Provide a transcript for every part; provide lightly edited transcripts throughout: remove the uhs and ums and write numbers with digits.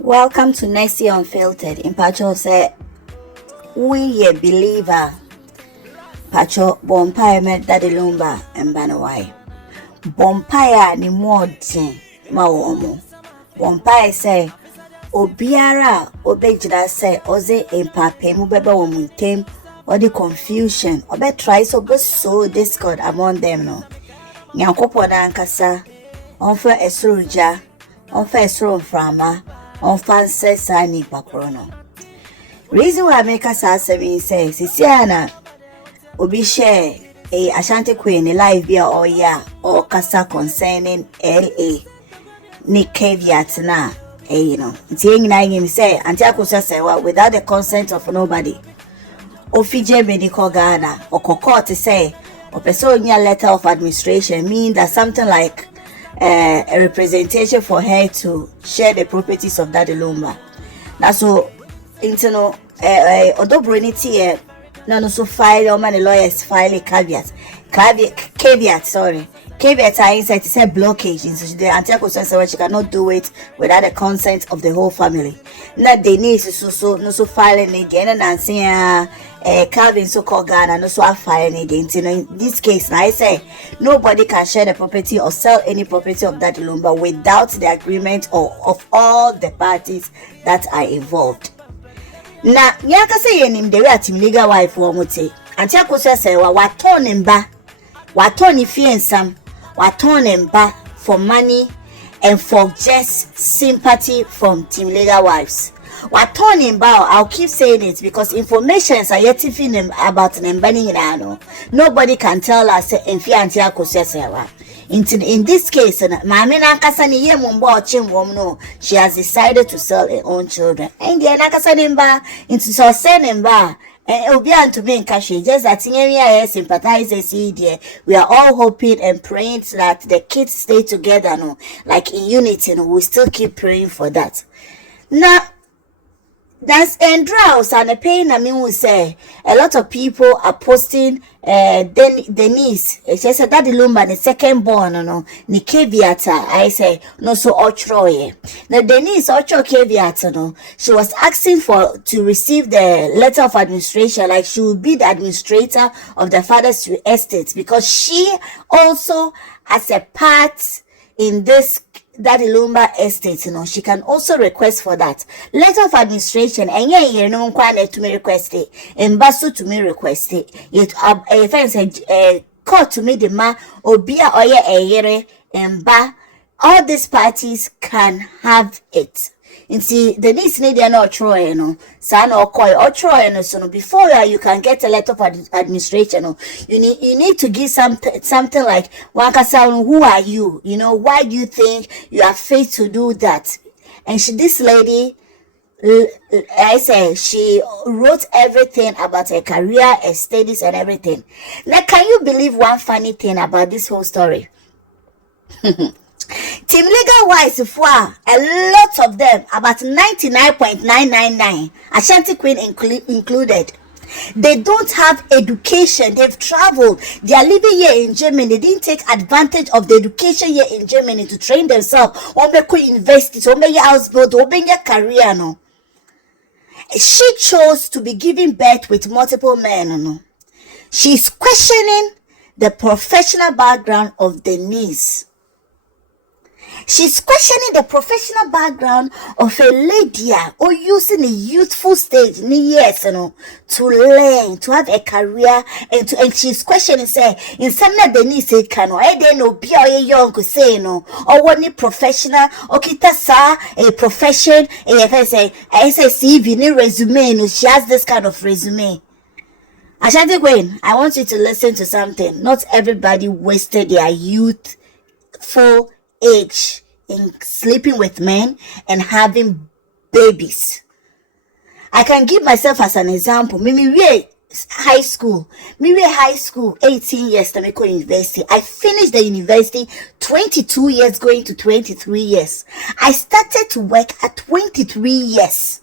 Welcome to Next Year Unfiltered. In Pacho say we a believer. Pacho Bompire met Daddy Lumba and Banawai. Bompire ni modin mawomo. Bompire say Obiara obejida say oze empape mu bebe wo muntem or the confusion obe try so be so discord among them no. Nyankopɔ na ankasa onfa esuruja onfa esuru mframa onfa nse saa nipa koro no. Reason why I make us say Sisiana obi share a Ashantequeen live beer or or kasa concerning LA ni caveat na you know it's him say Antiako say well without the consent of nobody Ofije medical Ghana or court to say or personal letter of administration mean that something like a representation for her to share the properties of Daddy Lumba. That's so internal although Brenity no so file or many lawyers file a caveat sorry. Caveat I said to say blockage in the Antiako says she cannot do it without the consent of the whole family. Not Denise so filing again and saying Calvin so called Ghana no so filing again. You know, in this case I say nobody can share the property or sell any property of Daddy Lumba without the agreement of all the parties that are involved. Na nyaka say yenim the way atim legal wife wo mote Antiako say wa turn him ba wa turn fiensam wa turn him ba for money and for just sympathy from team legal wives. Wa turn him ba, I'll keep saying it because information are yet to about them banning no. Nobody can tell us in Antiako say in this case, she has decided to sell her own children. And the Nakasanimba into Sosenimba and Obian to me in Kashi. Just that area sympathizes here. We are all hoping and praying that the kids stay together, no, like in unity. No, we still keep praying for that. Now, that's Andrews and a pain. I mean, we say a lot of people are posting Denise. She said Daddy Lumba, the second born, no, ni caveat. I say no, so Ochoye. Now Denise Ocho caveat, no, she was asking to receive the letter of administration, like she will be the administrator of the father's estate because she also has a part in this Daddy Lumba estate, you know, she can also request for that letter of administration. And yeah, no one to me request it, and Basu to me request it. It a court to me the ma obia oye a and ba. All these parties can have it. And see, the needs need they are not trying, no, son or coy or trying, so before you can get a letter of administration, no, you need to give something like Wakasan, who are you? You know, why do you think you are fit to do that? And this lady, I say, she wrote everything about her career, her studies, and everything. Now, can you believe one funny thing about this whole story? Team legal wise for a lot of them, about 99.999, Ashantequeen included, they don't have education. They've traveled, they are living here in Germany. They didn't take advantage of the education here in Germany to train themselves or make universities or make house build or make career. No, she chose to be giving birth with multiple men. No, she's questioning the professional background of Denise. She's questioning the professional background of a lady or using a youthful stage years, you know, to learn, to have a career, and she's questioning, say, in some of the needs say can I don't know be a young say no or what professional or kita a profession I say CV ni resume no she has this kind of resume. Ashantequeen, I want you to listen to something. Not everybody wasted their youthful age in sleeping with men and having babies. I can give myself as an example. Me high school 18 years to make university. I finished the university 22 years going to 23 years. I started to work at 23 years.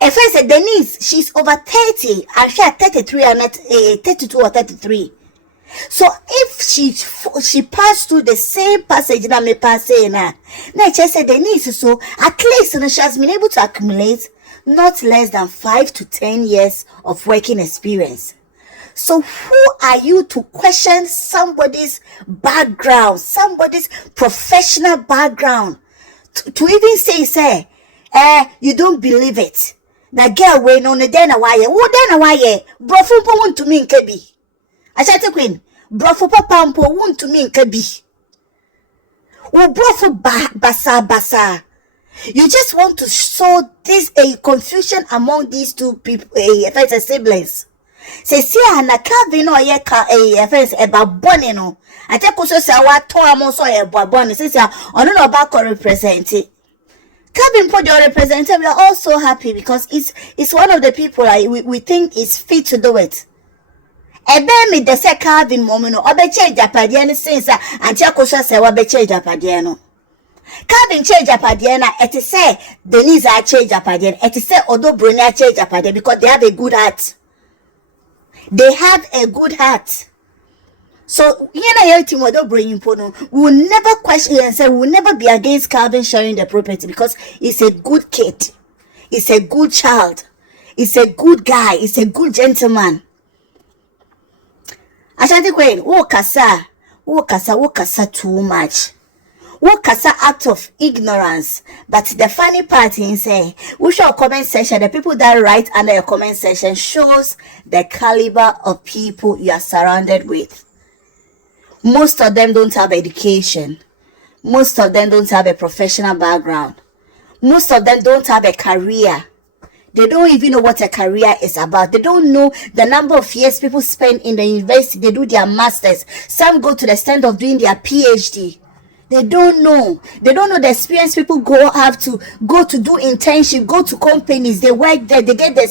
If I said Denise, she's over 30 and she at 33 and at 32 or 33. So if she passed through the same passage that me pass na just said Denise, so at least she has been able to accumulate not less than 5 to 10 years of working experience. So who are you to question somebody's background, somebody's professional background, to even say, you don't believe it? That girl we no then why? Who then why? Brofu po want to me nkebi. Ashantequeen, brofu papa mpo want to me nkebi. Wo brofu basa. You just want to sow this a confusion among these two people, siblings. Say see na Calvin no ye ka friends eba bone no. Atekoso say wa to am so e bone. Say ono no ba ko represent it. Calvin put your representative, we are all so happy because it's one of the people we think is fit to do it. Ebe me de say Calvin moment no obe change Japadie no since Antiakoso say wa be change Japadie no. Calvin change Japadie na it say Denise a change Japadie. It say Odo Bruni a change Japadie because they have a good heart. They have a good heart. So, we will never question and say we will never be against Calvin sharing the property because he's a good kid. He's a good child. He's a good guy. He's a good gentleman. Ashantequeen, wo kasa too much. Wo kasa out of ignorance. But the funny part is we show comment section. The people that write under your comment section shows the caliber of people you are surrounded with. Most of them don't have education. Most of them don't have a professional background. Most of them don't have a career. They don't even know what a career is about. They don't know the number of years people spend in the university. They do their masters. Some go to the extent of doing their PhD. They don't know. They don't know the experience people have to go to do internship, go to companies. They work there. They get the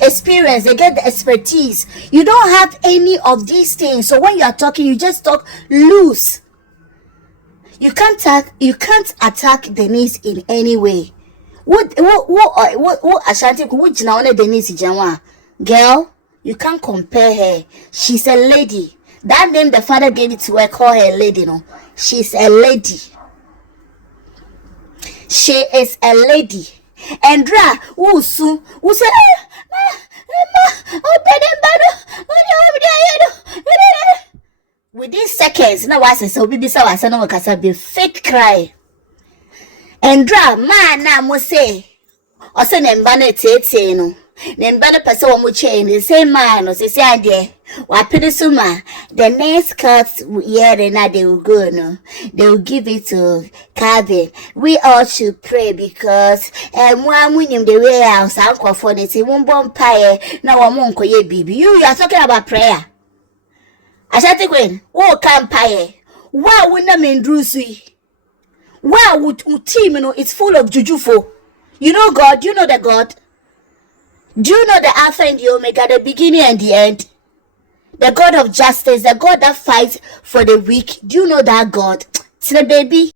experience. They get the expertise. You don't have any of these things. So when you are talking, you just talk loose. You can't attack Denise in any way. What Ashantequeen? What Denise Janwa? Girl, you can't compare her. She's a lady. That name the father gave it to her, call her a lady, no. She's a lady. She is a lady. And who say within seconds, now I say so baby so I say no kasa be fake cry. And man na mo say o say nemba na tete no. Nemba na pese wo mo chain the same man no say ade. Wapirisuma, the next cut year na they will go no. They will give it to Calvin. We all should pray because the way house uncle for the bumpire now you are talking about prayer. Ashantequeen, oh campire. Wow, we na mendrusi. Wow, would team you know it's full of jujufo. You know God, you know the God. Do you know the Alpha and the Omega, the beginning and the end? The God of justice, the God that fights for the weak. Do you know that God? It's the baby.